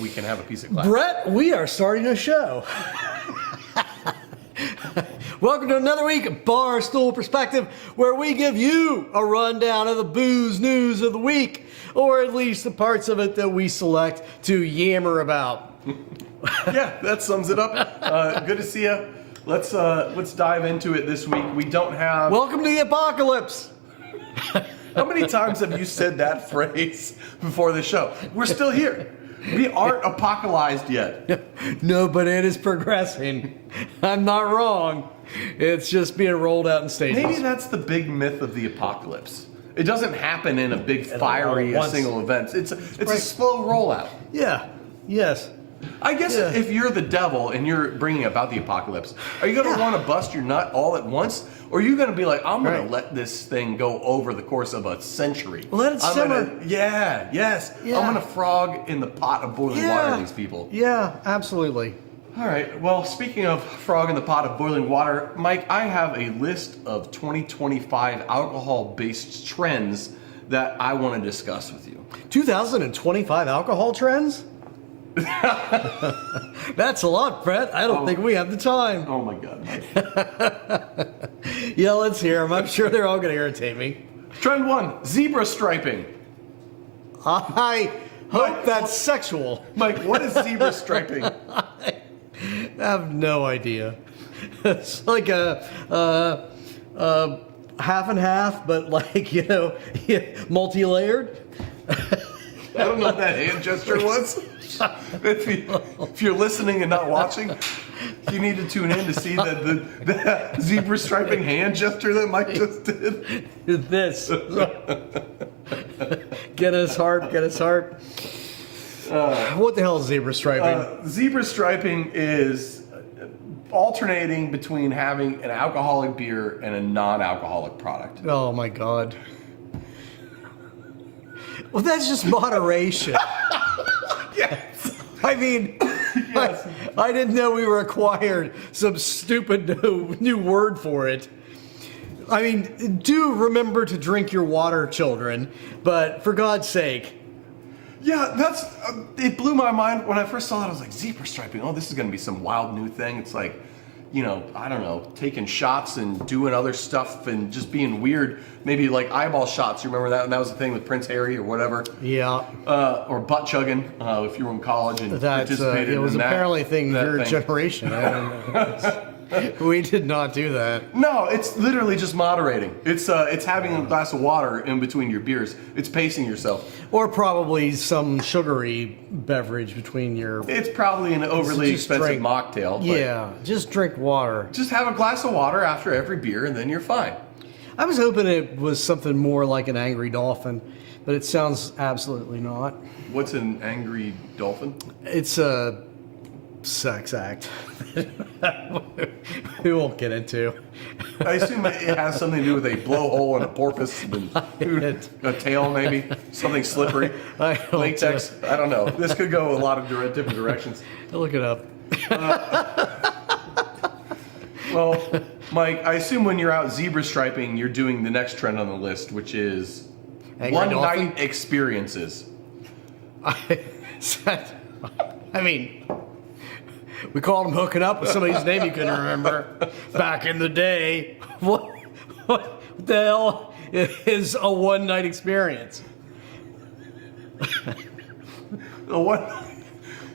we can have a piece of glass. Brett, we are starting a show. Welcome to another week of Barstool Perspective, where we give you a rundown of the booze news of the week, or at least the parts of it that we select to yammer about. Yeah, that sums it up. Good to see you. Let's dive into it this week. We don't have. Welcome to the apocalypse. How many times have you said that phrase before the show? We're still here. We aren't apocalypsed yet. No, but it is progressing. I'm not wrong. It's just being rolled out in stages. Maybe that's the big myth of the apocalypse. It doesn't happen in a big fiery single event. It's a slow rollout. Yeah. Yes. I guess if you're the devil and you're bringing about the apocalypse, are you going to want to bust your nut all at once? Or are you going to be like, I'm going to let this thing go over the course of a century? Let it simmer. Yeah. I'm going to frog in the pot of boiling water these people. Yeah, absolutely. All right. Well, speaking of frog in the pot of boiling water, Mike, I have a list of 2025 alcohol-based trends that I want to discuss with you. 2025 alcohol trends? That's a lot, Brett. I don't think we have the time. Oh my God, Mike. Yeah, let's hear them. I'm sure they're all going to irritate me. Trend 1, zebra striping. I hope that's sexual. Mike, what is zebra striping? I have no idea. It's like a half and half, but like, multi-layered. I don't know what that hand gesture was. If you're listening and not watching, you need to tune in to see the zebra striping hand gesture that Mike just did. This. Get his heart. What the hell is zebra striping? Zebra striping is alternating between having an alcoholic beer and a non-alcoholic product. Oh my God. Well, that's just moderation. Yes. I mean, yes. I didn't know we required some stupid new word for it. I mean, do remember to drink your water, children, but for God's sake. Yeah, that's, it blew my mind when I first saw it. I was like, zebra striping, oh, this is going to be some wild new thing. It's like, I don't know, taking shots and doing other stuff and just being weird. Maybe like eyeball shots. You remember that? And that was the thing with Prince Harry or whatever. Yeah. Or butt chugging if you were in college and participated in that. It was apparently a thing your generation. I don't know. We did not do that. No, it's literally just moderating. It's having a glass of water in between your beers. It's pacing yourself. Or probably some sugary beverage between your... It's probably an overly expensive mocktail. Yeah, just drink water. Just have a glass of water after every beer and then you're fine. I was hoping it was something more like an angry dolphin, but it sounds absolutely not. What's an angry dolphin? It's a sex act. We won't get into. I assume it has something to do with a blowhole and a porpoise and a tail, maybe something slippery. Latex. I don't know. This could go a lot of different directions. Look it up. Well, Mike, I assume when you're out zebra striping, you're doing the next trend on the list, which is one-night experiences. I mean, we called them hooking up with somebody's name you couldn't remember back in the day. What the hell is a one-night experience? A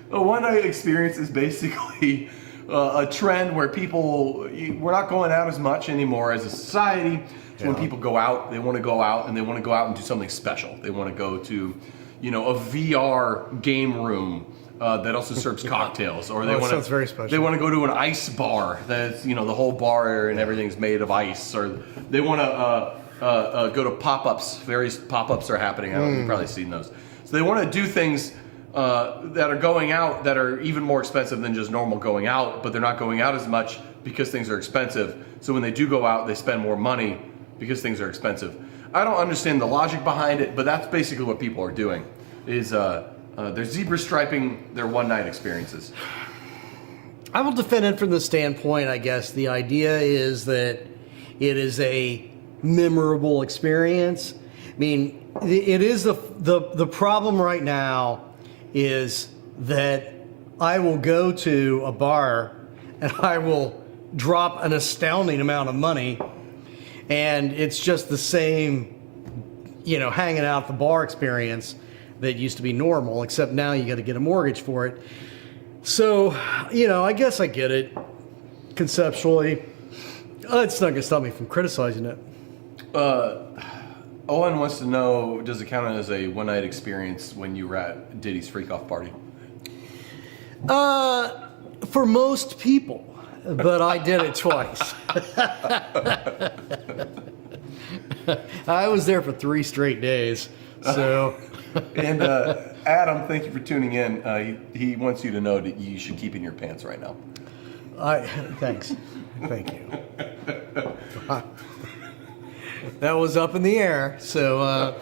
one-night experience is basically a trend where we're not going out as much anymore as a society. So when people go out, they want to go out and they want to go out and do something special. They want to go to, a VR game room that also serves cocktails, or sounds very special. They want to go to an ice bar that's the whole bar and everything's made of ice, or they want to go to pop-ups. Various pop-ups are happening. You've probably seen those. So they want to do things that are going out that are even more expensive than just normal going out, but they're not going out as much because things are expensive. So when they do go out, they spend more money because things are expensive. I don't understand the logic behind it, but that's basically what people are doing. They're zebra striping their one-night experiences. I will defend it from the standpoint, I guess. The idea is that it is a memorable experience. I mean, it is the problem right now is that I will go to a bar and I will drop an astounding amount of money, and it's just the same, hanging out at the bar experience that used to be normal, except now you got to get a mortgage for it. So, I guess I get it conceptually. It's not going to stop me from criticizing it. Owen wants to know, does it count as a one-night experience when you were at Diddy's freak-off party? For most people, but I did it twice. I was there for 3 straight days, so... And Adam, thank you for tuning in. He wants you to know that you should keep in your pants right now. Thanks. Thank you. That was up in the air, so...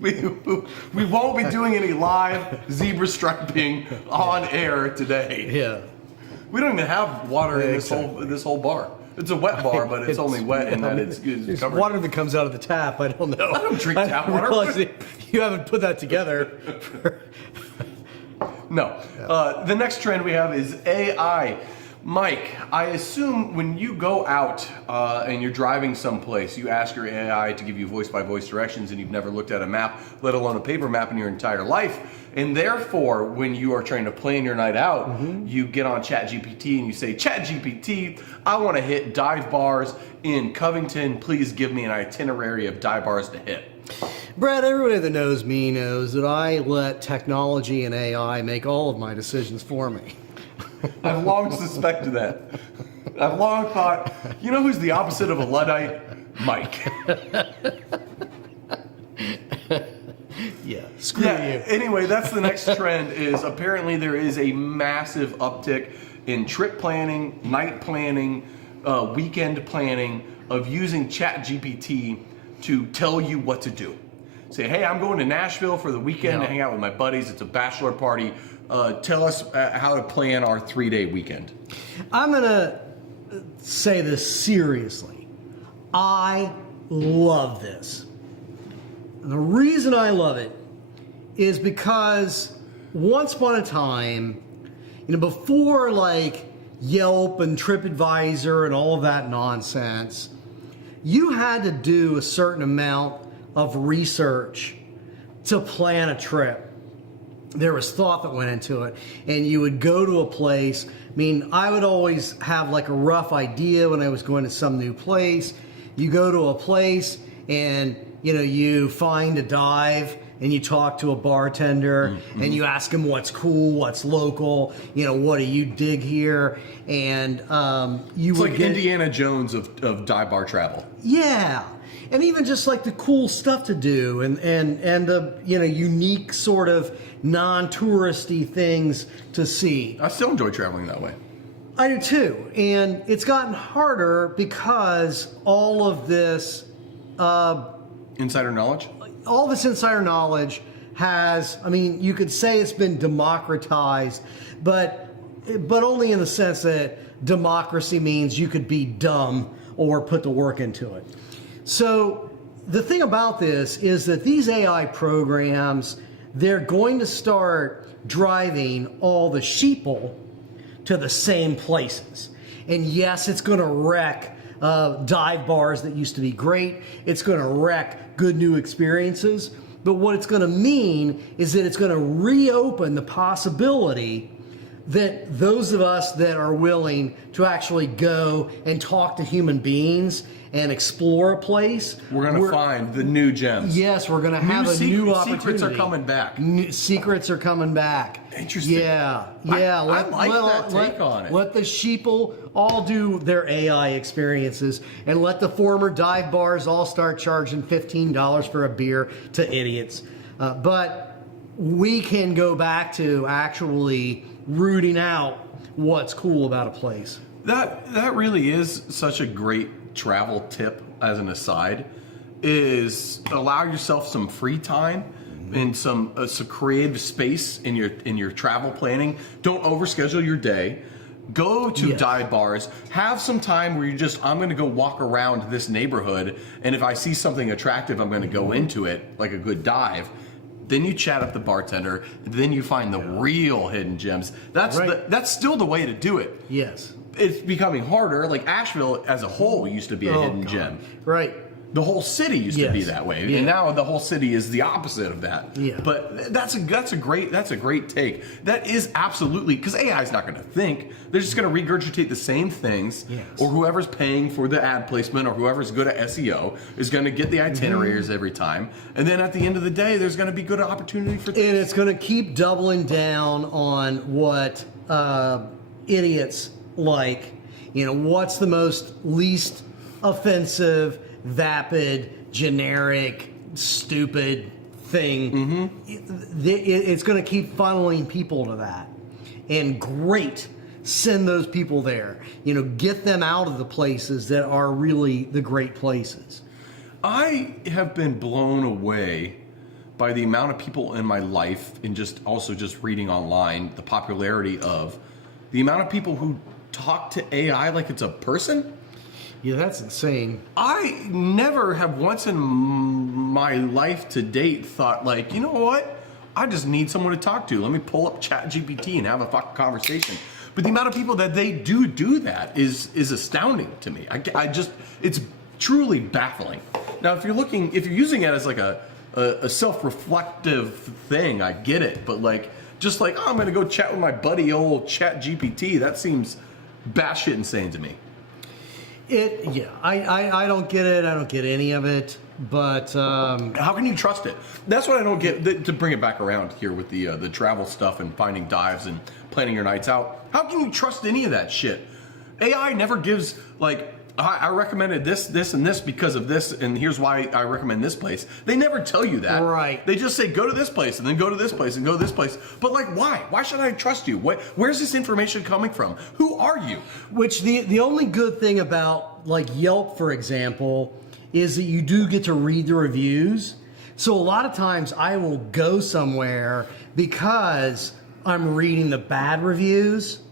We won't be doing any live zebra striping on air today. Yeah. We don't even have water in this whole bar. It's a wet bar, but it's only wet in that it's There's covered. water that comes out of the tap. I don't know. I don't drink tap water. Realize that you haven't put that together. No. The next trend we have is AI. Mike, I assume when you go out and you're driving someplace, you ask your AI to give you voice-by-voice directions, and you've never looked at a map, let alone a paper map in your entire life. And therefore, when you are trying to plan your night out, you get on ChatGPT and you say, ChatGPT, I want to hit dive bars in Covington. Please give me an itinerary of dive bars to hit. Brad, everybody that knows me knows that I let technology and AI make all of my decisions for me. I've long suspected that. I've long thought, you know who's the opposite of a Luddite? Mike. Yeah, screw you. Anyway, that's the next trend is apparently there is a massive uptick in trip planning, night planning, weekend planning of using ChatGPT to tell you what to do. Say, hey, I'm going to Nashville for the weekend to hang out with my buddies. It's a bachelor party. Tell us how to plan our 3-day weekend. I'm going to say this seriously. I love this. And the reason I love it is because once upon a time, before like Yelp and TripAdvisor and all of that nonsense, you had to do a certain amount of research to plan a trip. There was thought that went into it, and you would go to a place. I would always have like a rough idea when I was going to some new place. You go to a place and you find a dive and you talk to a bartender and you ask him what's cool, what's local, what do you dig here, and it's like Indiana Jones of dive bar travel. Yeah. And even just like the cool stuff to do and the unique sort of non-touristy things to see. I still enjoy traveling that way. I do too. And it's gotten harder because all of this insider knowledge? All this insider knowledge has, you could say it's been democratized, but only in the sense that democracy means you could be dumb or put the work into it. So the thing about this is that these AI programs, they're going to start driving all the sheeple to the same places. And yes, it's going to wreck dive bars that used to be great. It's going to wreck good new experiences. But what it's going to mean is that it's going to reopen the possibility that those of us that are willing to actually go and talk to human beings and explore a place, we're going to find the new gems. Yes, we're going to have a new opportunity. Secrets are coming back. Secrets are coming back. Interesting. Yeah. I like that take on it. Let the sheeple all do their AI experiences, and let the former dive bars all start charging $15 for a beer to idiots. But we can go back to actually rooting out what's cool about a place. That really is such a great travel tip as an aside, is allow yourself some free time and some creative space in your travel planning. Don't overschedule your day. Go to dive bars. Have some time where I'm going to go walk around this neighborhood, and if I see something attractive, I'm going to go into it like a good dive. then you chat up the bartender, then you find the real hidden gems. That's Right. that's still the way to do it. Yes. It's becoming harder. Like Asheville as a whole used to be a hidden gem. Right. The whole city used to be that way, Yeah. and now the whole city is the opposite of that. Yeah. But that's a great take. That is absolutely, because AI is not going to think; they're just going to regurgitate the same things. Yes. Or whoever's paying for the ad placement, or whoever's good at SEO, is going to get the itineraries every time. And then at the end of the day, there's going to be good opportunity for. And it's going to keep doubling down on what idiots like. You know, what's the least offensive, vapid, generic, stupid thing. It's going to keep funneling people to that. And great, send those people there. You know, get them out of the places that are really the great places. I have been blown away by the amount of people in my life, and just reading online, the popularity of the amount of people who talk to AI like it's a person. Yeah, that's insane. I never have once in my life to date thought like, you know what? I just need someone to talk to. Let me pull up ChatGPT and have a fucking conversation. But the amount of people that they do that is astounding to me. It's truly baffling. Now, if you're using it as like a self-reflective thing, I get it. But I'm gonna go chat with my buddy old ChatGPT. That seems batshit insane to me. I don't get it. I don't get any of it. But how can you trust it? That's what I don't get. To bring it back around here with the travel stuff and finding dives and planning your nights out, how can you trust any of that shit? AI never gives I recommended this, and this because of this, and here's why I recommend this place. They never tell you that. Right. They just say, go to this place, and then go to this place, and go to this place. But why? Why should I trust you? Where's this information coming from? Who are you? Which the only good thing about Yelp, for example, is that you do get to read the reviews. So a lot of times I will go somewhere because I'm reading the bad reviews,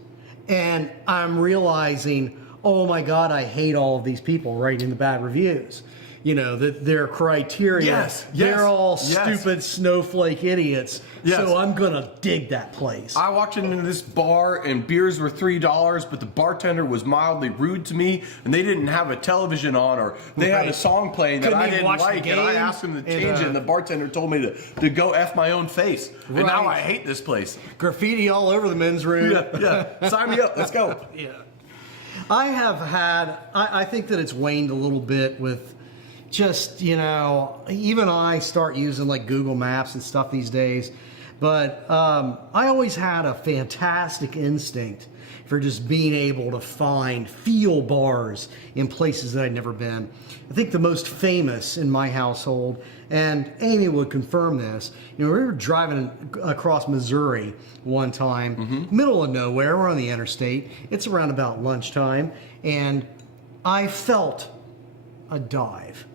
and I'm realizing, oh my God, I hate all of these people writing the bad reviews. You know, that their criteria, they're all stupid snowflake idiots. Yes. So I'm going to dig that place. I walked into this bar and beers were $3, but the bartender was mildly rude to me, and they didn't have a television on, or they had a song playing that I didn't like, and I asked them to change it, and the bartender told me to go F my own face. And now I hate this place. Graffiti all over the men's room. Yeah. Sign me up. Let's go. Yeah. I think that it's waned a little bit with just, even I start using Google Maps and stuff these days. But I always had a fantastic instinct for just being able to feel bars in places that I'd never been. I think the most famous in my household, and Amy would confirm this, we were driving across Missouri one time, middle of nowhere, we're on the interstate, it's around about lunchtime, and I felt a dive.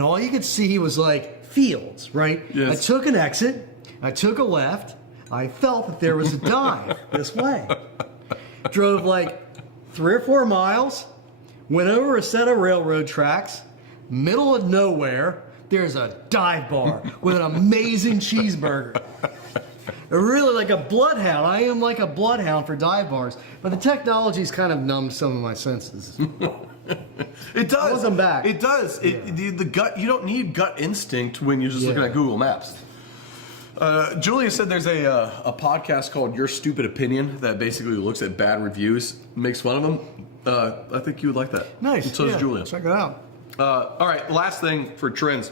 All you could see was fields, right? Yes. I took an exit, I took a left, I felt that there was a dive this way. Drove 3 or 4 miles, went over a set of railroad tracks, middle of nowhere, there's a dive bar with an amazing cheeseburger. Really like a bloodhound. I am like a bloodhound for dive bars. But the technology's kind of numbed some of my senses. It does. Welcome back. It does. The gut. You don't need gut instinct when you're just looking at Google Maps. Julia said there's a podcast called Your Stupid Opinion that basically looks at bad reviews, makes fun of them. I think you would like that. Nice. And so does Julia. Check it out. All right, last thing for trends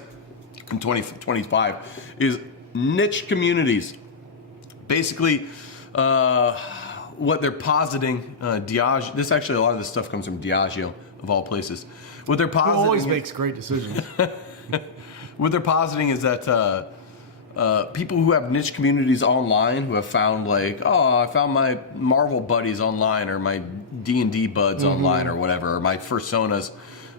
in 2025 is niche communities. Basically, what they're positing, Diageo. This actually, a lot of this stuff comes from Diageo, of all places. What they're positing, He always makes great decisions. what they're positing is that people who have niche communities online, who have found I found my Marvel buddies online, or my D&D buds online, or whatever, or my Fursonas,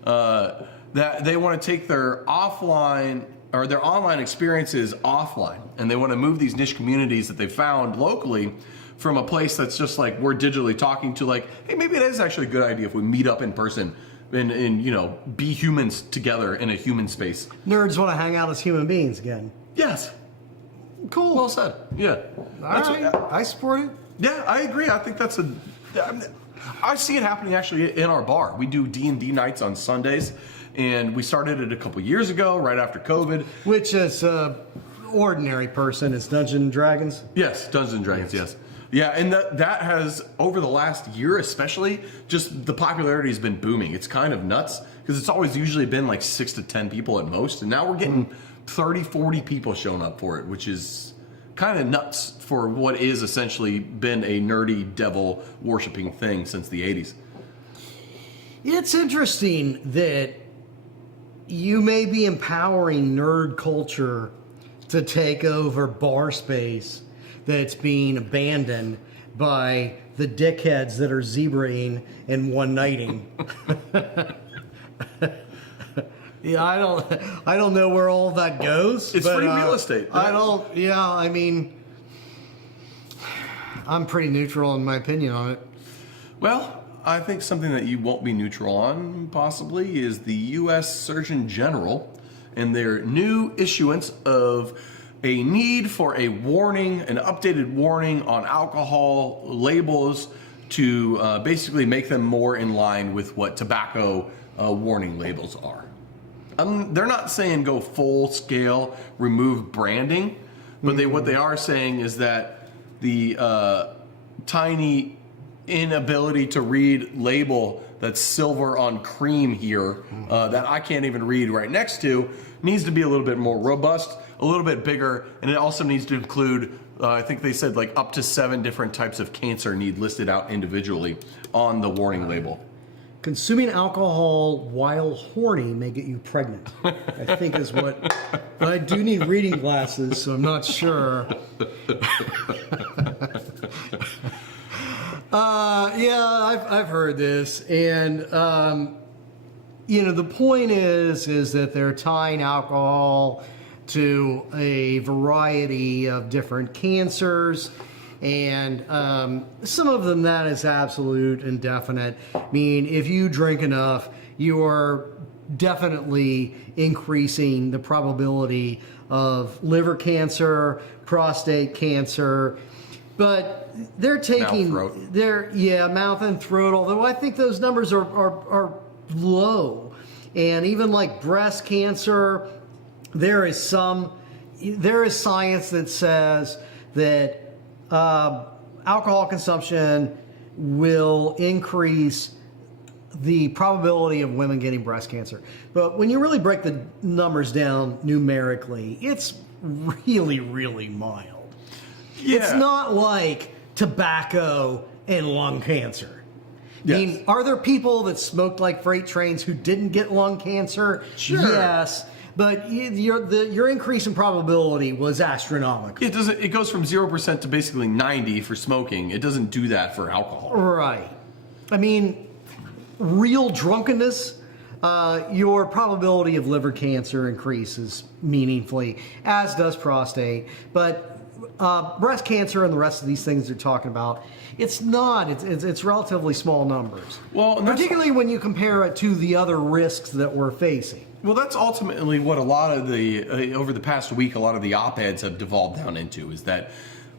that they want to take their offline or their online experiences offline, and they want to move these niche communities that they found locally from a place that's just we're digitally talking to, hey, maybe it is actually a good idea if we meet up in person and be humans together in a human space. Nerds want to hang out as human beings again. Yes. Cool. Well said. Yeah. All right. I support it. Yeah, I agree. I think that's I see it happening actually in our bar. We do D&D nights on Sundays, and we started it a couple years ago, right after COVID. Which is ordinary person is Dungeons and Dragons. Yes, Dungeons and Dragons. Yes. Yeah, and that has, over the last year especially, just the popularity has been booming. It's kind of nuts because it's always usually been like 6 to 10 people at most, and now we're getting 30, 40 people showing up for it, which is kind of nuts for what is essentially been a nerdy devil worshiping thing since the 80s. It's interesting that you may be empowering nerd culture to take over bar space that's being abandoned by the dickheads that are zebraing and one-nighting. Yeah, I don't know where all that goes. It's free real estate. I mean, I'm pretty neutral in my opinion on it. Well, I think something that you won't be neutral on, possibly, is the U.S. Surgeon General and their new issuance of a need for a warning, an updated warning on alcohol labels to basically make them more in line with what tobacco warning labels are. They're not saying go full scale, remove branding, but what they are saying is that the tiny inability to read label that's silver on cream here that I can't even read right next to needs to be a little bit more robust, a little bit bigger, and it also needs to include, I think they said like up to 7 different types of cancer need listed out individually on the warning label. Consuming alcohol while horny may get you pregnant, I think is what. But I do need reading glasses, so I'm not sure. Yeah, I've heard this, and the point is that they're tying alcohol to a variety of different cancers. And some of them that is absolute and definite. I mean, if you drink enough, you are definitely increasing the probability of liver cancer, prostate cancer. But they're taking mouth and throat. Although I think those numbers are low, and even like breast cancer, there is science that says that alcohol consumption will increase the probability of women getting breast cancer. But when you really break the numbers down numerically, it's really, really mild. Yeah. It's not like tobacco and lung cancer. Yes. I mean, are there people that smoked like freight trains who didn't get lung cancer? Sure. Yes. But your increase in probability was astronomical. It goes from 0% to basically 90 for smoking. It doesn't do that for alcohol. Right. I mean, real drunkenness, your probability of liver cancer increases meaningfully, as does prostate. But breast cancer and the rest of these things they're talking about, it's not. It's relatively small numbers. Well, particularly when you compare it to the other risks that we're facing. Well, that's ultimately what a lot of over the past week, a lot of the op-eds have devolved down into, is that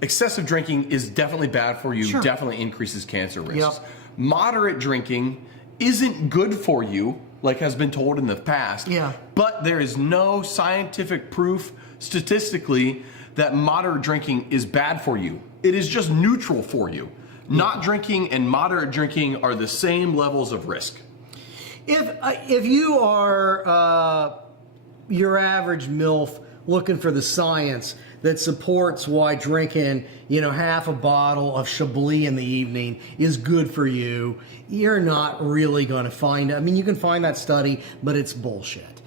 excessive drinking is definitely bad for you, Sure. definitely increases cancer risks. Yep. Moderate drinking isn't good for you, like has been told in the past. Yeah. But there is no scientific proof statistically that moderate drinking is bad for you. It is just neutral for you. Not drinking and moderate drinking are the same levels of risk. If you are your average MILF looking for the science that supports why drinking, half a bottle of Chablis in the evening is good for you, you're not really going to find it. I mean, you can find that study, but it's bullshit.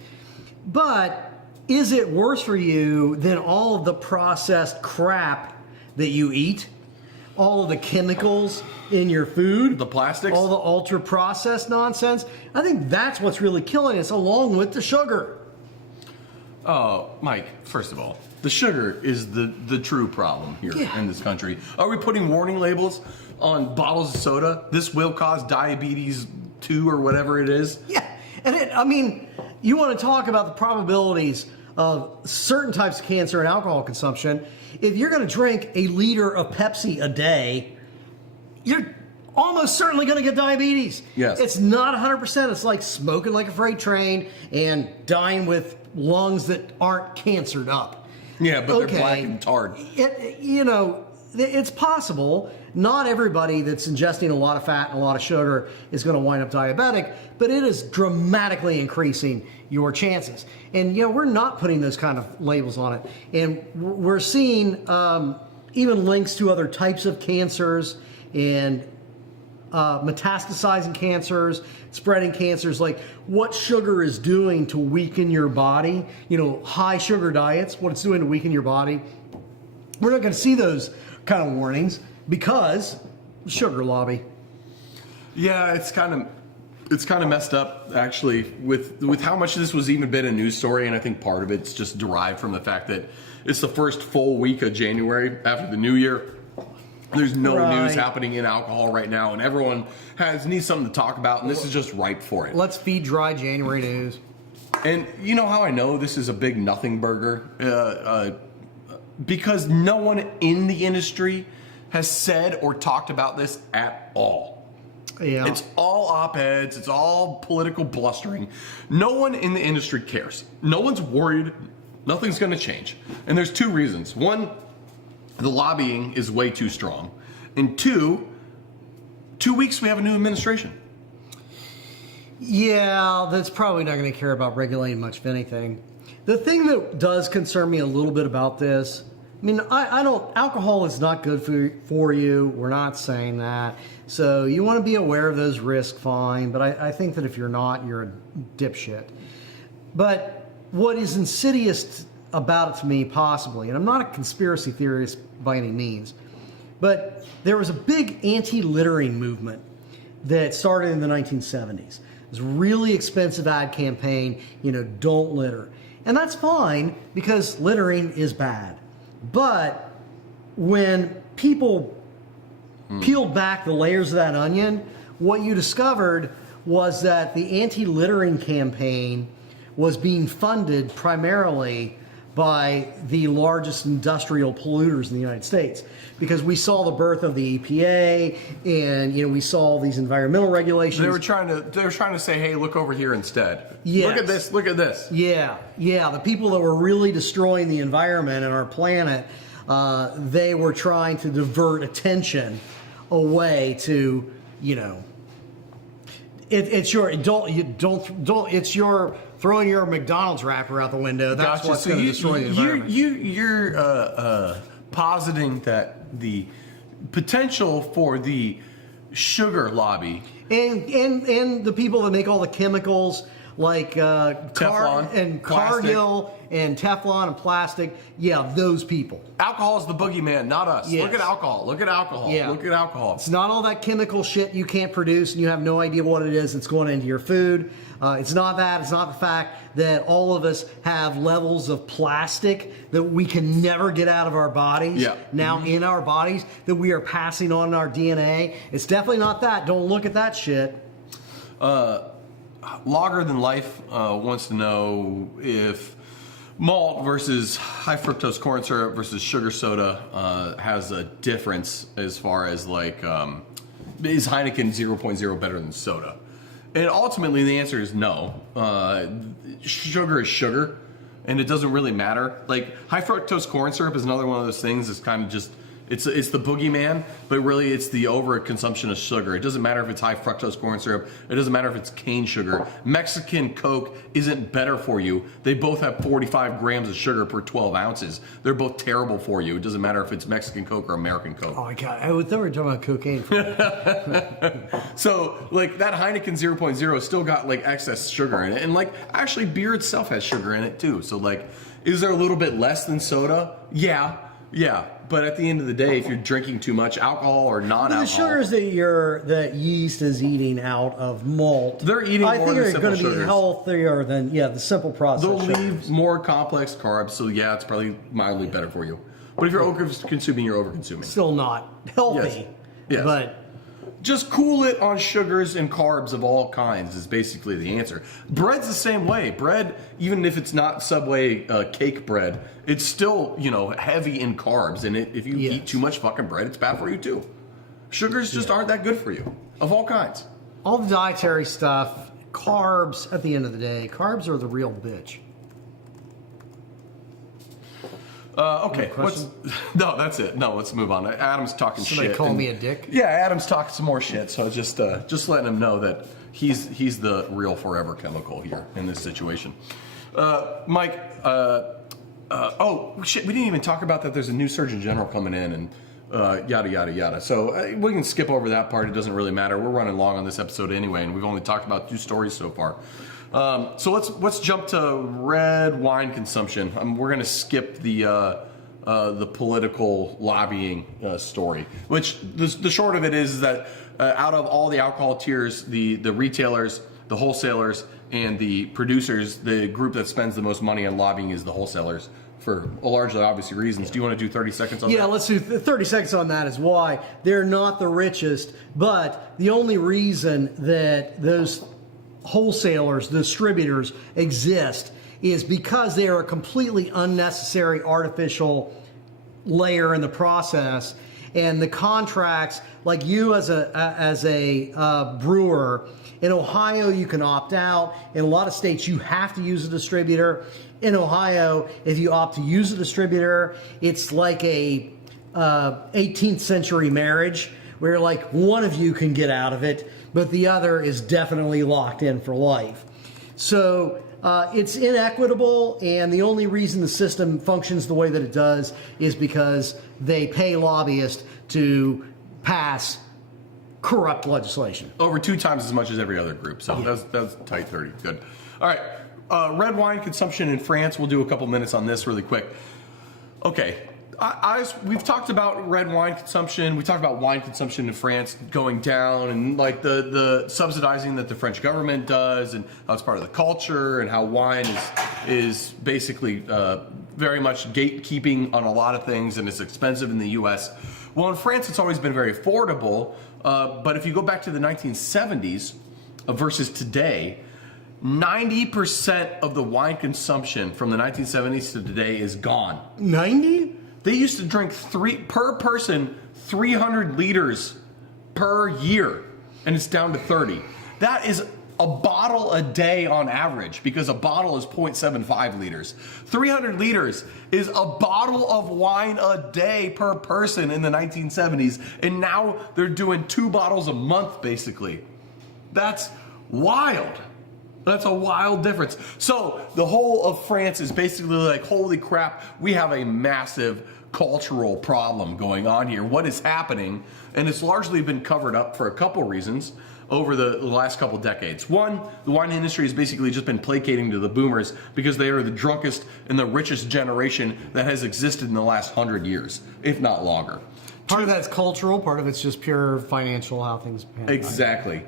But is it worse for you than all of the processed crap that you eat? All of the chemicals in your food, the plastics, all the ultra processed nonsense. I think that's what's really killing us, along with the sugar. Oh, Mike, first of all, the sugar is the true problem here in this country. Are we putting warning labels on bottles of soda? This will cause diabetes 2 or whatever it is. Yeah, and you want to talk about the probabilities of certain types of cancer and alcohol consumption. If you're going to drink a liter of Pepsi a day, you're almost certainly going to get diabetes. Yes. It's not 100%. It's like smoking like a freight train and dying with lungs that aren't cancered up. Yeah, but they're black and tarred. It's possible. Not everybody that's ingesting a lot of fat and a lot of sugar is going to wind up diabetic, but it is dramatically increasing your chances. And, we're not putting those kind of labels on it. And we're seeing even links to other types of cancers and metastasizing cancers, spreading cancers, like what sugar is doing to weaken your body. High sugar diets, what it's doing to weaken your body. We're not going to see those kind of warnings because the sugar lobby. Yeah, it's kind of messed up actually with how much this was even been a news story, and I think part of it's just derived from the fact that it's the first full week of January after the new year. There's no news happening in alcohol right now, and everyone needs something to talk about, and this is just ripe for it. Let's feed dry January news. And you know how I know this is a big nothing burger? Because no one in the industry has said or talked about this at all. Yeah. It's all op-eds. It's all political blustering. No one in the industry cares. No one's worried. Nothing's going to change. And there's two reasons. One, the lobbying is way too strong. And 2 weeks we have a new administration. Yeah, that's probably not going to care about regulating much of anything. The thing that does concern me a little bit about this, alcohol is not good for you. We're not saying that. So you want to be aware of those risks, fine. But I think that if you're not, you're a dipshit. But what is insidious about it to me, possibly, and I'm not a conspiracy theorist by any means, but there was a big anti-littering movement that started in the 1970s. It was a really expensive ad campaign, don't litter. And that's fine because littering is bad. But when people peeled back the layers of that onion, what you discovered was that the anti-littering campaign was being funded primarily by the largest industrial polluters in the United States, because we saw the birth of the EPA, and we saw these environmental regulations. They were trying to say, hey, look over here instead. Yes. Look at this. Yeah. The people that were really destroying the environment and our planet, they were trying to divert attention away to, it's your throwing your McDonald's wrapper out the window. That's what's going to destroy the environment. You're positing that the potential for the sugar lobby and the people that make all the chemicals like Teflon and Cargill and Teflon and plastic, those people. Alcohol is the boogeyman, not us. Yes. Look at alcohol. Yeah. Look at alcohol. It's not all that chemical shit you can't produce and you have no idea what it is that's going into your food. It's not that. It's not the fact that all of us have levels of plastic that we can never get out of our bodies now in our bodies that we are passing on in our DNA. It's definitely not that. Don't look at that shit. Longer Than Life wants to know if malt versus high fructose corn syrup versus sugar soda has a difference as far as is Heineken 0.0 better than soda? And ultimately the answer is no. Sugar is sugar, and it doesn't really matter. Like high fructose corn syrup is another one of those things that's kind of just it's the boogeyman, but really it's the overconsumption of sugar. It doesn't matter if it's high fructose corn syrup. It doesn't matter if it's cane sugar. Mexican Coke isn't better for you. They both have 45 grams of sugar per 12 ounces. They're both terrible for you. It doesn't matter if it's Mexican Coke or American Coke. Oh my God, I thought we were talking about cocaine. So that Heineken 0.0 still got excess sugar in it. And actually beer itself has sugar in it too. So is there a little bit less than soda? Yeah. But at the end of the day, if you're drinking too much alcohol or non-alcohol, the sugars that yeast is eating out of malt, they're eating more than are simple going to be sugars. healthier than the simple process. They'll sugars. leave more complex carbs, so it's probably mildly better for you. But if you're over-consuming, you're over-consuming. Still not healthy. Yes. But Just cool it on sugars and carbs of all kinds is basically the answer. Bread's the same way. Bread, even if it's not Subway cake bread, it's still, heavy in carbs. And if you eat too much fucking bread, it's bad for you too. Sugars just aren't that good for you, of all kinds. All the dietary stuff, carbs, at the end of the day, carbs are the real bitch. Okay. No, that's it. No, let's move on. Adam's talking shit. Somebody call me a dick? Yeah, Adam's talking some more shit. So just letting him know that he's the real forever chemical here in this situation. Mike. Oh shit, we didn't even talk about that. There's a new Surgeon General coming in and yada yada yada. So we can skip over that part. It doesn't really matter. We're running long on this episode anyway, and we've only talked about 2 stories so far. So let's jump to red wine consumption. We're going to skip the political lobbying story. Which the short of it is that out of all the alcohol tiers, the retailers, the wholesalers, and the producers, the group that spends the most money on lobbying is the wholesalers for largely obvious reasons. Do you want to do 30 seconds on that? Yeah, let's do 30 seconds on that. Is why they're not the richest, but the only reason that those wholesalers, distributors exist is because they are a completely unnecessary artificial layer in the process, and the contracts, like you as a brewer in Ohio, you can opt out. In a lot of states, you have to use a distributor. In Ohio, if you opt to use a distributor, it's like a 18th century marriage where like one of you can get out of it, but the other is definitely locked in for life. So it's inequitable, and the only reason the system functions the way that it does is because they pay lobbyists to pass corrupt legislation. Over 2 times as much as every other group. So that's tight 30. Good. All right. Red wine consumption in France. We'll do a couple minutes on this really quick. Okay. We've talked about red wine consumption. We talked about wine consumption in France going down, and like the subsidizing that the French government does, and how it's part of the culture, and how wine is basically very much gatekeeping on a lot of things, and it's expensive in the U.S. Well, in France, it's always been very affordable. But if you go back to the 1970s versus today, 90% of the wine consumption from the 1970s to today is gone. 90? They used to drink 300 liters per year, and it's down to 30. That is a bottle a day on average, because a bottle is 0.75 liters. 300 liters is a bottle of wine a day per person in the 1970s, and now they're doing 2 bottles a month, basically. That's wild. That's a wild difference. So the whole of France is basically like, holy crap, we have a massive cultural problem going on here. What is happening? And it's largely been covered up for a couple reasons over the last couple decades. One, the wine industry has basically just been placating to the boomers because they are the drunkest and the richest generation that has existed in the last 100 years, if not longer. Part of that's cultural, part of it's just pure financial, how things pan out. Exactly.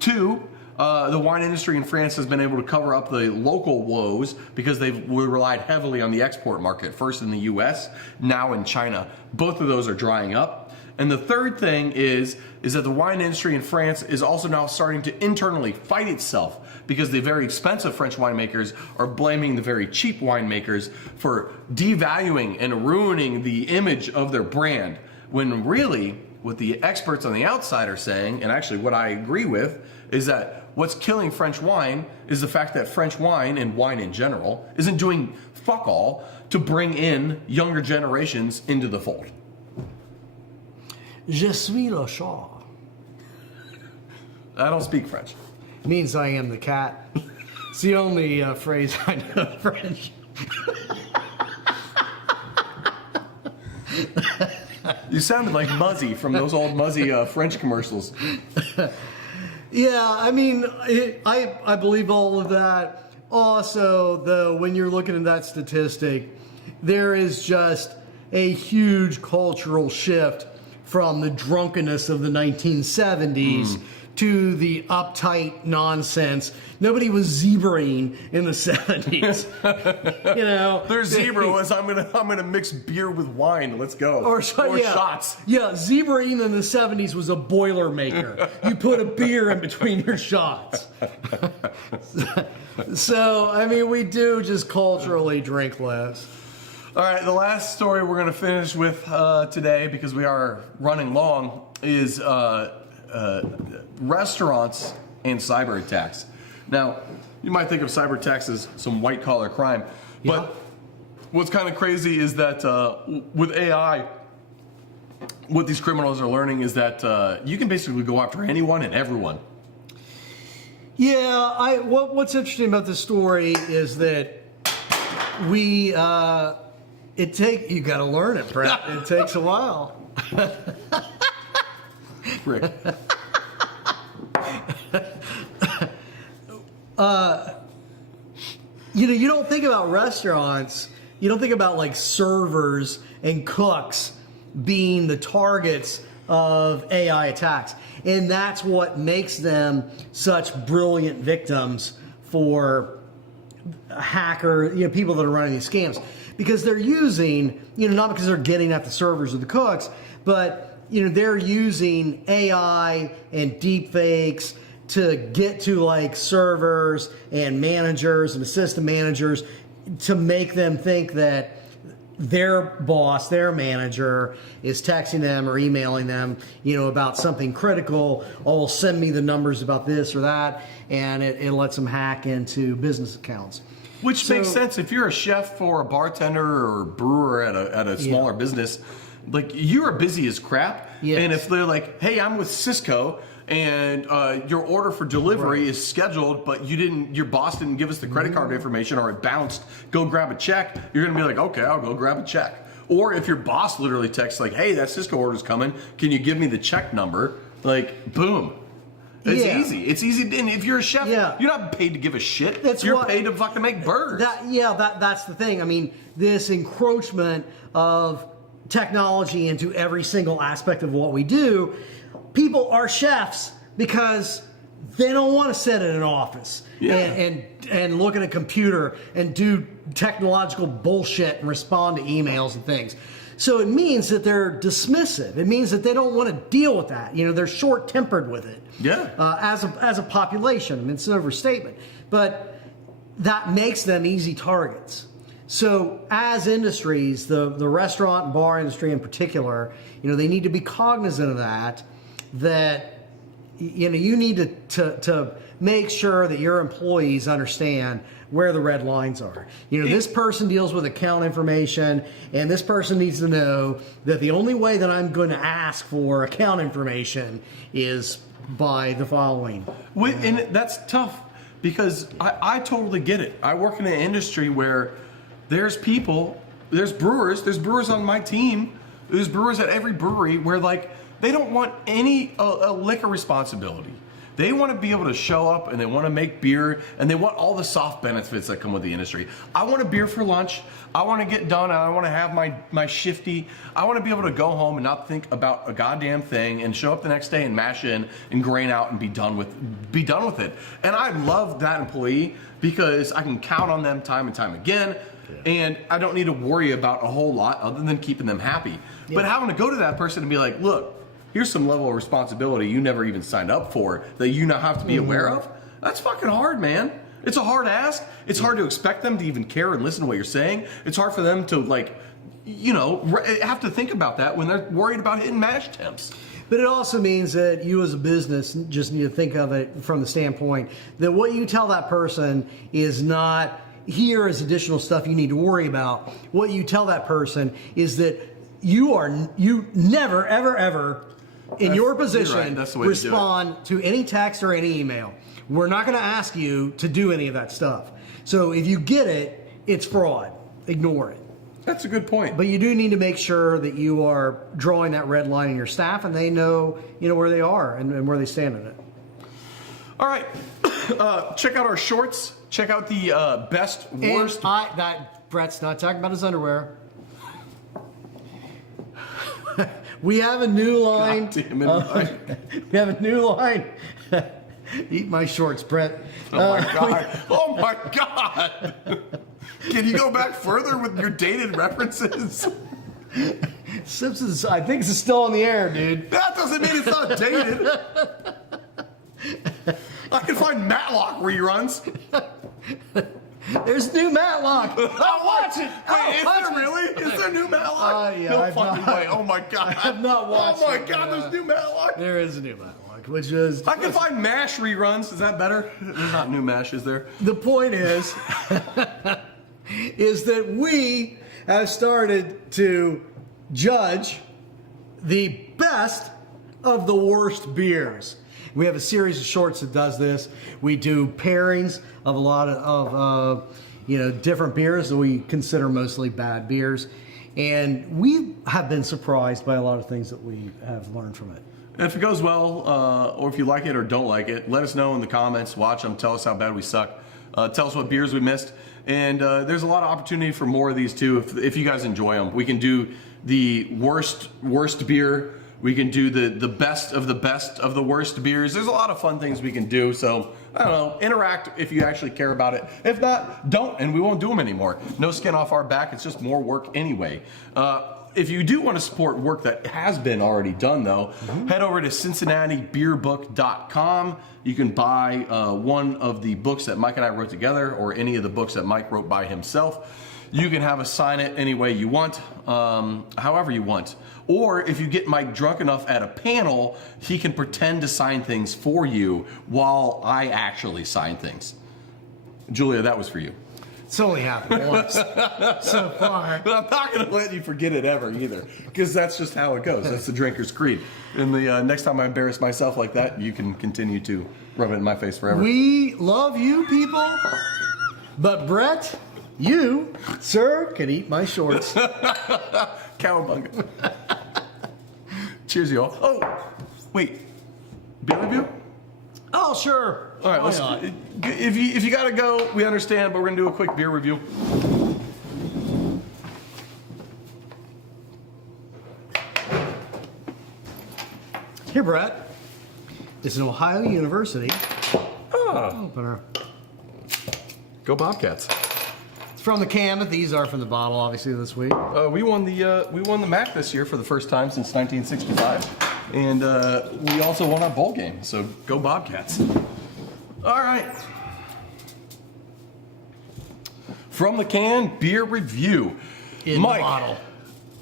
2, the wine industry in France has been able to cover up the local woes because they've relied heavily on the export market, first in the US, now in China. Both of those are drying up. And the third thing is that the wine industry in France is also now starting to internally fight itself, because the very expensive French winemakers are blaming the very cheap winemakers for devaluing and ruining the image of their brand, when really what the experts on the outside are saying, and actually what I agree with, is that what's killing French wine is the fact that French wine, and wine in general, isn't doing fuck all to bring in younger generations into the fold. Je suis le chat. I don't speak French. It means I am the cat. It's the only phrase I know in French. You sounded like Muzzy from those old Muzzy French commercials. Yeah, I mean, I believe all of that. Also, though, when you're looking at that statistic, there is just a huge cultural shift from the drunkenness of the 1970s to the uptight nonsense. Nobody was zebraing in the 70s. You know, Their zebra was I'm gonna mix beer with wine. Let's go. Or shots. Yeah, zebraing in the 70s was a boiler maker. You put a beer in between your shots. So, I mean, we do just culturally drink less. All right, the last story we're going to finish with today, because we are running long, is restaurants and cyber attacks. Now, you might think of cyber attacks as some white-collar crime, but what's kind of crazy is that with AI, what these criminals are learning is that you can basically go after anyone and everyone. Yeah, what's interesting about this story is that you got to learn it, Brett. It takes a while. Rick. You don't think about restaurants, you don't think about like servers and cooks being the targets of AI attacks. And that's what makes them such brilliant victims for people that are running these scams. Because they're using, not because they're getting at the servers or the cooks, but, they're using AI and deep fakes to get to like servers and managers and assistant managers to make them think that their boss, their manager, is texting them or emailing them, about something critical. Oh, send me the numbers about this or that, and it lets them hack into business accounts. Which makes sense if you're a chef or a bartender or a brewer at a smaller business. Like, you are busy as crap, and if they're like, "Hey, I'm with Cisco, and your order for delivery is scheduled, but your boss didn't give us the credit card information, or it bounced. Go grab a check." You're gonna be like, "Okay, I'll go grab a check." Or if your boss literally texts like, "Hey, that Cisco order's coming. Can you give me the check number?" Like, boom. It's easy. It's easy. And if you're a chef, you're not paid to give a shit. You're paid to fucking make burgers. That's the thing. I mean, this encroachment of technology into every single aspect of what we do. People are chefs because they don't want to sit in an office and look at a computer and do technological bullshit and respond to emails and things. So it means that they're dismissive. It means that they don't want to deal with that. They're short-tempered with it. Yeah. As a population, I mean, it's an overstatement, but that makes them easy targets. So as industries, the restaurant and bar industry in particular, they need to be cognizant of that you need to make sure that your employees understand where the red lines are. This person deals with account information, and this person needs to know that the only way that I'm going to ask for account information is by the following. And that's tough, because I totally get it. I work in an industry where there's brewers on my team, there's brewers at every brewery where they don't want any liquor responsibility. They want to be able to show up, and they want to make beer, and they want all the soft benefits that come with the industry. I want a beer for lunch. I want to get done, and I want to have my shifty. I want to be able to go home and not think about a goddamn thing, and show up the next day and mash in and grain out and be done with it. And I love that employee because I can count on them time and time again. And I don't need to worry about a whole lot other than keeping them happy. But having to go to that person and be like, "Look, here's some level of responsibility you never even signed up for that you now have to be aware of," that's fucking hard, man. It's a hard ask. It's hard to expect them to even care and listen to what you're saying. It's hard for them to have to think about that when they're worried about hitting mash temps. But it also means that you as a business just need to think of it from the standpoint that what you tell that person is not, here is additional stuff you need to worry about. What you tell that person is that you never, ever, ever in your position respond to any text or any email. We're not going to ask you to do any of that stuff. So if you get it, it's fraud. Ignore it. That's a good point. But you do need to make sure that you are drawing that red line in your staff, and they know where they are and where they stand in it. All right. Check out our shorts. Check out the best, worst. Brett's not talking about his underwear. We have a new line. God damn it, we have a new line Eat my shorts, Brett. Oh my god! Oh my god! Can you go back further with your dated references? Simpsons, I think it's still on the air, dude. That doesn't mean it's not dated. I can find Matlock reruns. There's new Matlock. I'll watch it. Wait, is there really? Is there new Matlock? Yeah, no I've fucking not- way. Oh my god. I have not watched Oh my it, god, there's new Matlock. There is a new Matlock, which is... I can find MASH reruns. Is that better? There's not new MASH, is there? The point is, is that we have started to judge the best of the worst beers. We have a series of shorts that does this. We do pairings of a lot of different beers that we consider mostly bad beers, and we have been surprised by a lot of things that we have learned from it. If it goes well, or if you like it or don't like it, let us know in the comments. Watch them. Tell us how bad we suck. Tell us what beers we missed. And there's a lot of opportunity for more of these too. If you guys enjoy them, we can do the worst beer. We can do the best of the worst beers. There's a lot of fun things we can do. So I don't know. Interact if you actually care about it. If not, don't, and we won't do them anymore. No skin off our back. It's just more work anyway. If you do want to support work that has been already done, though, head over to CincinnatiBeerBook.com. You can buy one of the books that Mike and I wrote together, or any of the books that Mike wrote by himself. You can have us sign it any way you want, however you want. Or if you get Mike drunk enough at a panel, he can pretend to sign things for you while I actually sign things. Julia, that was for you. It's only happened once so far. But I'm not going to let you forget it ever either, because that's just how it goes. That's the drinker's creed. And the next time I embarrass myself like that, you can continue to rub it in my face forever. We love you people, but Brett, you, sir, can eat my shorts. Cowabunga. Cheers, y'all. Oh, wait. Beer review? Oh, sure. All right, Why let's. not? If you gotta go, we understand, but we're gonna do a quick beer review. Here, Brett. This is an Ohio University opener. Go Bobcats. It's from the can, but these are from the bottle, obviously, this week. We won the MAC this year for the first time since 1965, and we also won our bowl game. So go Bobcats! All right. From the can, beer review. In Mike, the bottle.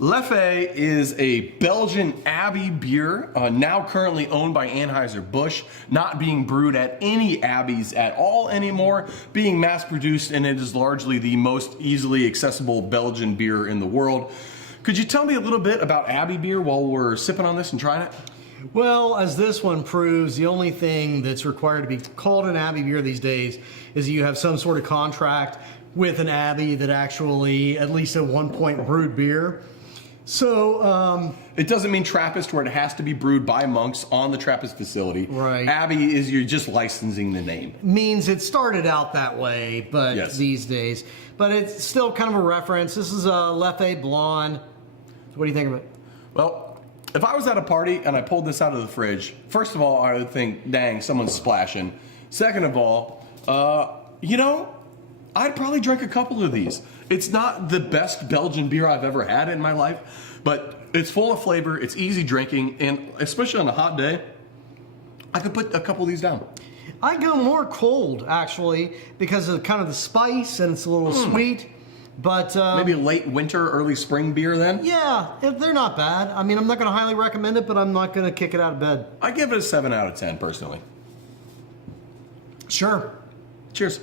Leffe is a Belgian Abbey beer, now currently owned by Anheuser-Busch, not being brewed at any Abbeys at all anymore, being mass-produced, and it is largely the most easily accessible Belgian beer in the world. Could you tell me a little bit about Abbey beer while we're sipping on this and trying it? Well, as this one proves, the only thing that's required to be called an Abbey beer these days is that you have some sort of contract with an Abbey that actually, at least at one point, brewed beer. So, it doesn't mean Trappist where it has to be brewed by monks on the Trappist facility. Right. Abbey is you're just licensing the name. means it started out that way, but Yes. these days. But it's still kind of a reference. This is a Leffe Blonde. So what do you think of it? Well, if I was at a party and I pulled this out of the fridge, first of all, I would think, dang, someone's splashing. Second of all, I'd probably drink a couple of these. It's not the best Belgian beer I've ever had in my life, but it's full of flavor, it's easy drinking, and especially on a hot day, I could put a couple of these down. I go more cold, actually, because of kind of the spice and it's a little sweet. But Maybe a late winter, early spring beer then? yeah, they're not bad. I mean, I'm not going to highly recommend it, but I'm not going to kick it out of bed. I give it a 7 out of 10 personally. Sure. Cheers.